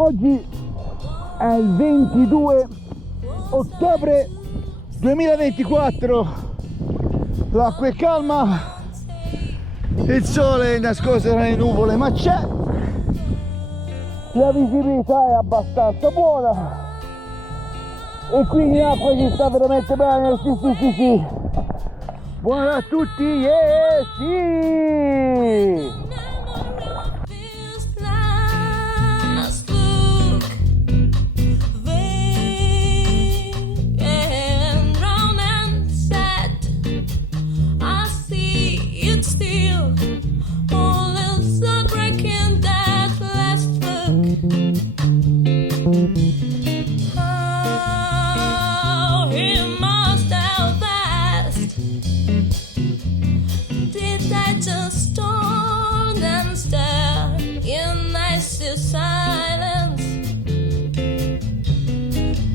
Oggi è il 22 ottobre 2024, l'acqua è calma, il sole è nascosto tra le nuvole, ma c'è, la visibilità è abbastanza buona e quindi l'acqua si sta veramente bene, sì. Buona a tutti, yeah, sì! Silence.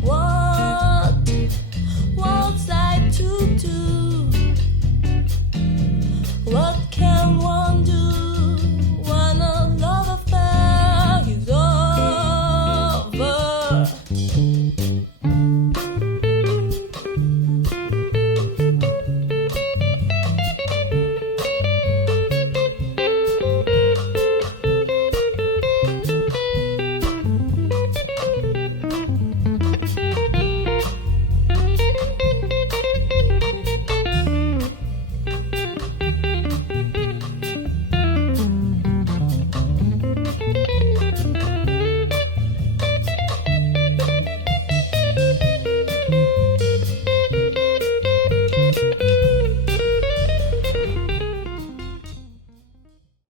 What was I to do?